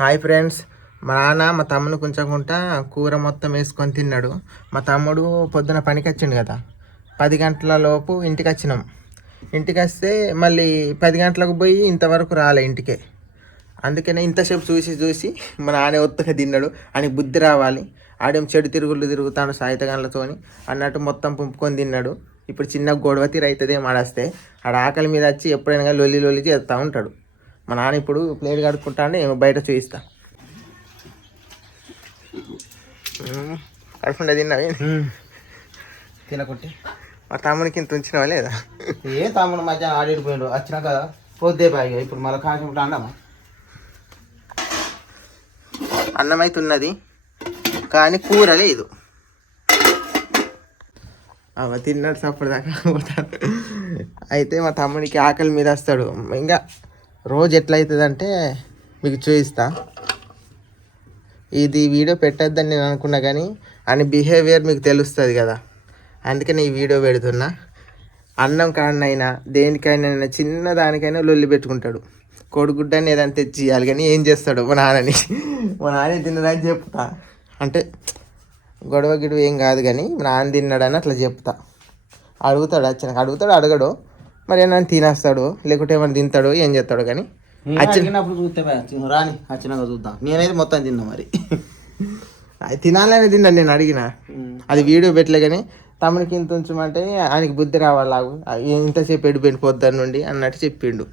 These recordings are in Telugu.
హాయ్ ఫ్రెండ్స్, మా నాన్న మా తమ్ముని కొంచెంకుంటా కూర మొత్తం వేసుకొని తిన్నాడు. మా తమ్ముడు పొద్దున పనికి వచ్చిండు కదా, 10 గంటల లోపు ఇంటికి వచ్చినాం. ఇంటికి వస్తే మళ్ళీ 10 గంటలకు పోయి ఇంతవరకు రాలే ఇంటికే. అందుకనే ఇంతసేపు చూసి చూసి మా నాన్న ఒత్తుగా తిన్నాడు. అని బుద్ధి రావాలి, ఆడేం చెడు తిరుగుళ్ళు తిరుగుతాడు సాయితగాన్లతోని అన్నట్టు మొత్తం పుంపుకొని తిన్నాడు. ఇప్పుడు చిన్న గొడవ తీరు అవుతుంది మాడేస్తే ఆడ ఆకలి మీద వచ్చి ఎప్పుడైనా కానీ లొల్లి లొల్లి చేస్తూ ఉంటాడు. మా నాన్న ఇప్పుడు ప్లేట్ కడుక్కుంటాను, ఏమో బయట చూపిస్తా. కడుపుండా తిన్నావి తినకొట్టి మా తమ్మునికి ఇంత ఉంచినవా లేదా? ఏ తమ్ముడు మధ్యాహ్నం ఆడిపోయాడు, వచ్చినా కదా పొద్దే బాగా. ఇప్పుడు మళ్ళీ కాంక్ష అన్నమా అన్నం అయితే ఉన్నది కానీ కూర లేదు. అవ తిన్నాడు సప్పుడు దాకా పోతాడు. అయితే మా తమ్ముడికి ఆకలి మీద వస్తాడు. ఇంకా రోజు ఎట్లయితుందంటే మీకు చూపిస్తా. ఇది వీడియో పెట్టద్దని నేను అనుకున్నా కానీ అని బిహేవియర్ మీకు తెలుస్తుంది కదా, అందుకని ఈ వీడియో పెడుతున్నా. అన్నం కాడనైనా దేనికైనా చిన్న దానికైనా లొల్లి పెట్టుకుంటాడు. కోడిగుడ్డని ఏదైనా తెచ్చి ఇవ్వాలి కానీ ఏం చేస్తాడు మా నాన్నని. మా నాన్న తిన్నదని చెప్తా, అంటే గొడవ గిడవ ఏం కాదు కానీ మా నాన్న తిన్నాడని అట్లా చెప్తా. అడుగుతాడు, వచ్చినాక అడగడు మరి ఏమన్నా తినేస్తాడు, లేకుంటే ఏమైనా తింటాడు, ఏం చేస్తాడు. కానీ వచ్చినప్పుడు చూస్తే రాని వచ్చినాక చూద్దాం. నేనైతే మొత్తం తిన్నా మరి. అది తినాలని తిన్నాను నేను అడిగిన, అది వీడియో పెట్టలే కానీ తమ్మునికి ఇంత ఉంచమంటే ఆయనకి బుద్ధి రావాలి, ఇంతసేపు ఎడిపోయింది పొద్దున్న నుండి అన్నట్టు చెప్పిండు.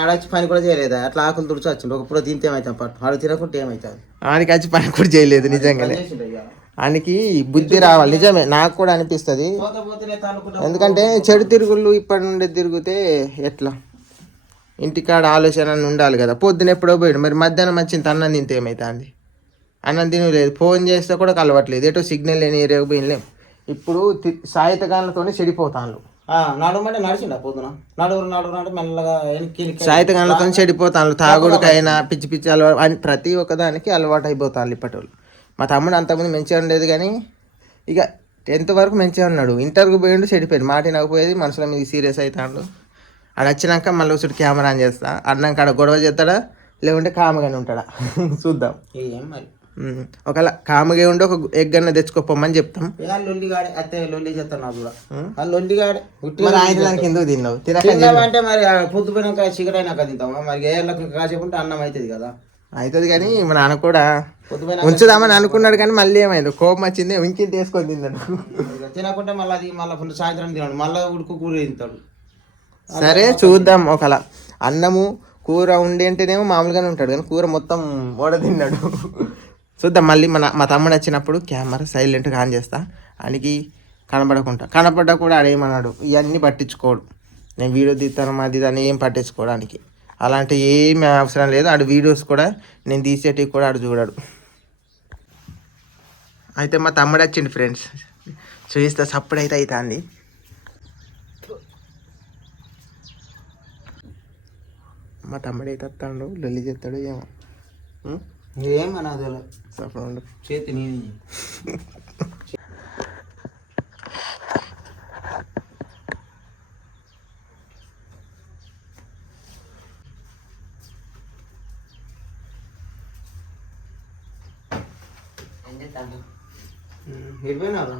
ఆడొచ్చి పని కూడా చేయలేదు, అట్లా ఆకులు తుడిచి వచ్చిండు. ఒకప్పుడు తింటే ఏమవుతాం పట్టు, ఆడు తినకుంటే ఏమవుతుంది. ఆయనకి వచ్చి పని కూడా చేయలేదు నిజంగానే. ఆయనకి బుద్ధి రావాలి, నిజమే నాకు కూడా అనిపిస్తుంది. ఎందుకంటే చెడు తిరుగుళ్ళు ఇప్పటి నుండి తిరిగితే ఎట్లా, ఇంటికాడ ఆలోచన ఉండాలి కదా. పొద్దున ఎప్పుడో పోయాడు, మరి మధ్యాహ్నం వచ్చింది అన్నం తింటే ఏమవుతుంది? అన్నం తినలేదు, ఫోన్ చేస్తే కూడా కలవట్లేదు, ఎటో సిగ్నల్ లేని ఏరియాకు పోయినలేం. ఇప్పుడు సాయితగాన్లతోనే చెడిపోతాను. నడుమంటే నడిచిండ పొద్దున నడుగురు మెల్లగా సాయితగాన్లతో చెడిపోతాను. తాగుడికైనా పిచ్చి పిచ్చి అలవాటు, ప్రతి ఒక్కదానికి అలవాటు అయిపోతాను ఇప్పటి వాళ్ళు. మా తమ్ముడు అంతకుముందు మంచిగా ఉండేది కానీ ఇక 10th వరకు మంచిగా ఉన్నాడు. ఇంటర్కి పోయిండు, చెడిపోయాడు. మాట వినకపోయేది, మనుషుల మీద సీరియస్ అవుతాడు. ఆడ వచ్చినాక మళ్ళీ ఒకసారి కెమెరా ఆన్ చేస్తా. అన్నాక ఆడ గొడవ చేస్తాడా లేకుంటే కామగానే ఉంటాడా చూద్దాం. ఏం మరి ఒకవేళ కామగా ఉండి ఒక ఎగ్ అన్న తెచ్చుకోపోమని చెప్తాం. లొల్లిగాడే అత్తే లొల్లి చేస్తాను నాకు కూడా. ఆ లొల్లిగాడే దానికి ఎందుకు తిన్నావు? తిన్నామంటే మరి పొద్దుపోయినాక చికెన్ అయినాక తింటామా? మరి ఏళ్ళకి కాసేపు ఉంటే అన్నం అవుతుంది కదా. అవుతుంది కానీ మా నాన్న కూడా ఉంచుదామని అనుకున్నాడు కానీ మళ్ళీ ఏమైంది, కోపం వచ్చింది, ఇంకింత వేసుకొని తిన్నాడు. తినకుంటే మళ్ళీ అది మళ్ళీ సాయంత్రం తినాడు, మళ్ళీ ఉడుకు కూర తింటాడు. సరే చూద్దాం. ఒకలా అన్నము కూర ఉండి అంటేనేమో మామూలుగానే ఉంటాడు కానీ కూర మొత్తం ఓడ తిన్నాడు. చూద్దాం. మళ్ళీ మా తమ్ముడు వచ్చినప్పుడు కెమెరా సైలెంట్గా ఆన్ చేస్తా, ఆయనకి కనపడ్డా కూడా ఆడేమన్నాడు, ఇవన్నీ పట్టించుకోడు. నేను వీడియో తీస్తాను మాది దాన్ని ఏం పట్టించుకోవడానికి అలాంటి ఏమి అవసరం లేదు. ఆడు వీడియోస్ కూడా నేను తీసేటివి కూడా ఆడు చూడాడు. అయితే మా తమ్ముడు వచ్చిండు ఫ్రెండ్స్, చూపిస్తా. సప్పుడు అయితే అవుతుంది. మా తమ్ముడు అయితే వస్తాడు, లొల్లి చేస్తాడు ఏమో. ఏమన్నా సప్పుడు చేతి నీ ఎడిపోయినారు.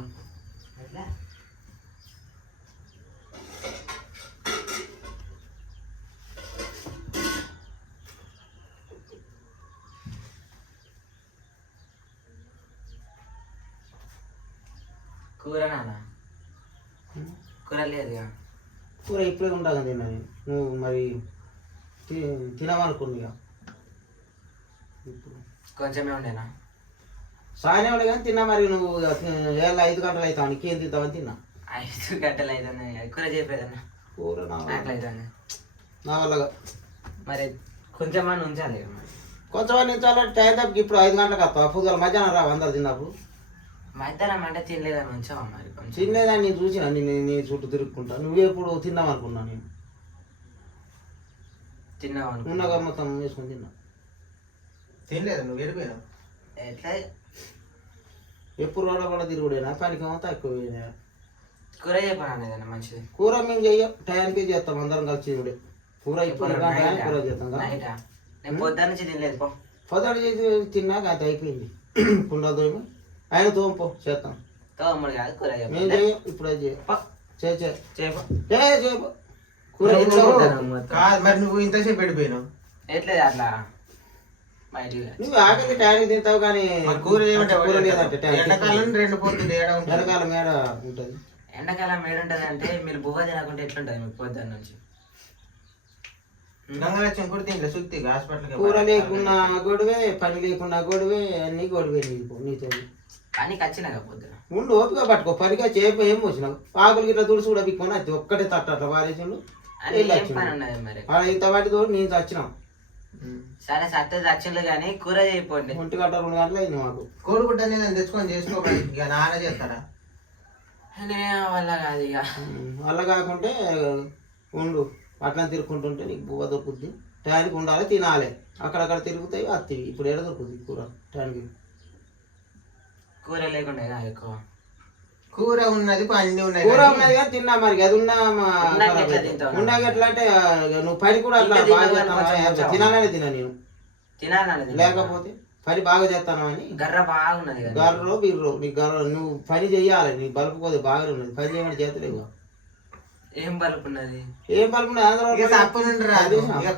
కూర నాన్న కూర లేదు, కూర ఇప్పుడే ఉంటా తిన్నా నేను. నువ్వు మరి తినవనుకోండి. ఇక కొంచెమే ఉండేనా? సాయనే ఉండే కానీ తిన్నా. మరి నువ్వు 5 గంటలు అవుతావు, నీకేం తింటావని తిన్నా. 5 గంటలు అవుతుంది, కూర చెప్పేదన్నా. కూర అవుతుంది నా వల్ల మరి కొంచెమని ఉంచాలి. కొంచెం నించాలంటే టైం తప్పకి ఇప్పుడు 5 గంటలకు వస్తావు. పొద్దుగా మధ్యాహ్నం రావు అందరు తిన్నప్పుడు. మధ్యాహ్నం అంటే తినలేదని ఉంచావా? మరి తినలేదని నేను చూసిన, నీ చుట్టూ తిరుగుకుంటా. నువ్వు ఎప్పుడు తిన్నావనుకున్నా నేను. తిన్నావు ఉన్నాగా మొత్తం వేసుకొని తిన్నా. తినలేదు, నువ్వు వెళ్ళిపోయినావు. ఎట్లా ఎప్పుడు రోడ్ల కూడా తిరుగుడేనా? పనికి ఏమో తక్కువ. కూర చెప్పాను ఏదైనా మంచిది. కూర మేము చెయ్యం, టైంకి చేస్తాం అందరం కలిసి. కూర ఇప్పుడు కూర చేస్తాం. నేను పొద్దున్న నుంచి తినలేదు. పొద్దుడు చేసి తిన్నాక అది అయిపోయింది. కుండ తోమి ఆయన తోంపో చేస్తాం. తోముడు కాదు కూర మేము చేయం ఇప్పుడు అది చెప్పు చేయపో కూర కాదు మరి నువ్వు ఇంతసేపు పెట్టిపోయినావు ఎట్లేదు అట్లా బయటికి నువ్వు ఆకలికి టైంకి తింటావు కానీ కూర ఏమంటే కూర లేదంటే ఎండాకాలం 2 పొద్దులు ఏడ ఉంటుంది. ఎండాకాలం మేడ ఉంటుంది. ఎండాకాలం ఏడుంటది అంటే మీరు బువ్వ తినకుంటే ఎట్లుంటది మీకు పొద్దున్న నుంచి గంగలక్ష్మి కూడా తినలే సుత్తి హాస్పిటల్కి కూర లేకున్నా గొడవే, పని లేకున్నా గొడవే, అన్ని గొడవే నీతో. పని ఖచ్చితంగా పొద్దున ఉండు ఓపిక పట్టుకో. పనిగా చేప ఏం వచ్చినావు ఆకులు గిట్లా తుడుసు కూడా పిక్కొని అది ఒక్కటే తట్ట వారేసిండు అని ఏం పని ఉన్నది మరి ఆడ ఇంత వాటి తోడు నేను చచ్చినాం. సరే సత్తే చచ్చిండు కానీ కూర చేయపోండి. 1:00 2 గంటలు అయింది మాకు. కోడిగుడ్డ అనేది తెచ్చుకొని చేసుకోవాలి. ఇక నాన్న చేస్తారా వల్ల కాదు ఇక అలా కాకుంటే ఉండు అట్లా తిరుగుకుంటుంటే నీకు బువ్వ దొరుకుద్ది. టైంకి ఉండాలి, తినాలి. అక్కడక్కడ తిరుగుతాయి అత్తివి. ఇప్పుడు ఏడ దొరుకుద్ది కూర టైంకి? కూర లేకుండా కాదు ఎక్కువ కూర ఉన్నది అన్ని ఉన్నాయి. కూర ఉన్నది కానీ తిన్నా మరి అది ఉన్నా ఉండాక ఎట్లా అంటే నువ్వు పని కూడా అట్లా బాగా చేస్తాను తినాలనే తినా నేను తినాలన్నది లేకపోతే పని బాగా చేస్తాను అని గర్ర బాగున్నది కదా గర్రో బిర్రో నీ గర్ర నువ్వు పని చెయ్యాలి. నీ బలుపు కొద్ది బాగా ఉన్నది. పని చేయమని చేతలేవు. ఏం బలుపు ఉన్నది? ఏం బలుపు ఉన్నది? ఇక తప్పు నుండి రాదు. ఇక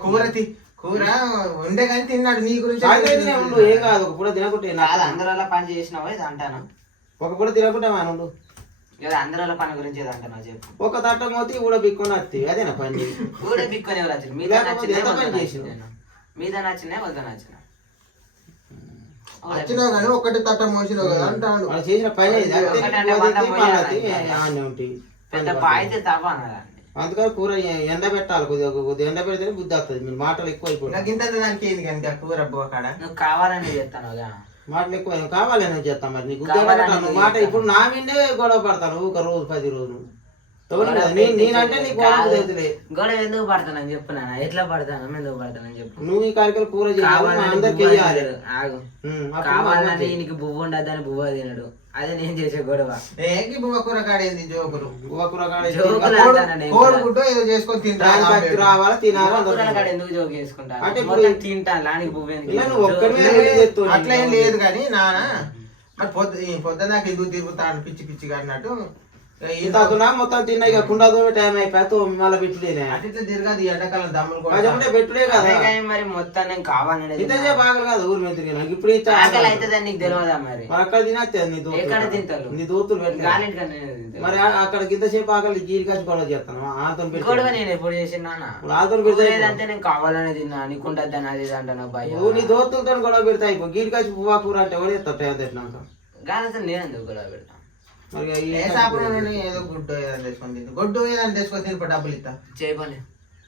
కూర ఉండే కానీ తిన్నాడు. నీ గురించి ఉండు ఏం కాదు. ఒక పూట తినకుంటే కాదు అందరిలో పని చేసినావు ఇది అంటాను. ఒక పూట తినకుంటే మన ఉండు లేదా అందరిలో పని గురించి ఇది అంటాను చెప్పు. ఒక తట్ట మోతి ఊడ బిక్కొని వస్తే అదేనా పని? కూడా బిక్కొని ఎవరు వచ్చారు? మీద నచ్చిన మీద నచ్చినా వద్ద నచ్చిన వచ్చినావు కానీ ఒకటి తట్ట మోసినావు కదా అంటాడు. వాళ్ళు చేసిన పని ఉంటాయి. పెద్ద బాయితే తప్ప అన్నదాన్ని. అందుకని కూర ఎండ పెట్టాలి. కొద్దిగా ఎండ పెడితేనే బుద్ధి వస్తుంది. మీరు మాటలు ఎక్కువ అయిపోయి నాకు ఇంత దానికి ఏంది కానీ ఆ కూర కాడ నువ్వు కావాలని చెప్తాను మాటలు ఎక్కువ కావాలి నేను చేస్తాను. మరి నీకు నువ్వు మాట ఇప్పుడు నా మీదే గొడవ పడతాను ఒక రోజు 10 రోజులు. నేనంటే నీకు గొడవ ఎందుకు పడతానని చెప్పు నాన్న. ఎట్లా పడతాను ఎందుకు పడతానని చెప్పు. నువ్వు ఈ కారికలు కూర చేయాలి. ఆగు కావాలని నీకు బువ్వ ఉండద్దని బువ్వ తినడు. అదే నేను చేసే గొడవ. ఏకి బువ్వ కూర కాడేంది జోకులు? బువ్వ కూర కోడిగుడ్డు ఏదో చేసుకొని తింటాను రావాలి తినాలి. ఎందుకు జోక్ చేసుకుంటా అంటే తింటాను లానికి బువ్వ అట్లా ఏం లేదు కానీ నాన్న మరి పొద్దున నాకు ఎందుకు తిరుగుతాను పిచ్చి పిచ్చిగా అన్నట్టు. ఇంతకున్నా మొత్తం తిన్నా ఇక కుండతో టైం అయిపోతే మళ్ళీ పెట్టులేనే అట్లా తిరగదు. ఎండాకాలం దమ్ములు పెట్టుడే కదా మరి మొత్తం నేను కావాలని ఇంతే బాగా కాదు ఊరు మీద తిరిగినా ఇప్పుడు ఆకలి అవుతుంది నీకు తెలియదా మరి? అక్కడ తినచ్చే ఎక్కడ తింటారు? నీ దోతులు మరి అక్కడ ఇంతసేపు ఆకలి జీడికాచి గొడవ చేస్తాను. ఆతో గొడవ నేను ఎప్పుడు చేసిన ఆతో పెడితే నేను కావాలని తిన్నా నీకు ఉండద్దని అది అంటాను. నువ్వు నీ దోతులతో గొడవ పెడతా అయిపో. గీడికాచి పువ్వా కూర అంటే కూడా చెప్తా టైం తిట్టినాక. కానీ నేను ఎందుకు గొడవ పెడతా? ఏ సాపురం ఏదో గుడ్డు ఏదైనా తెచ్చుకొని తింటు. గుడ్డు ఏదైనా తెచ్చుకొని తిని డబ్బులు ఇస్తా చేయబోలే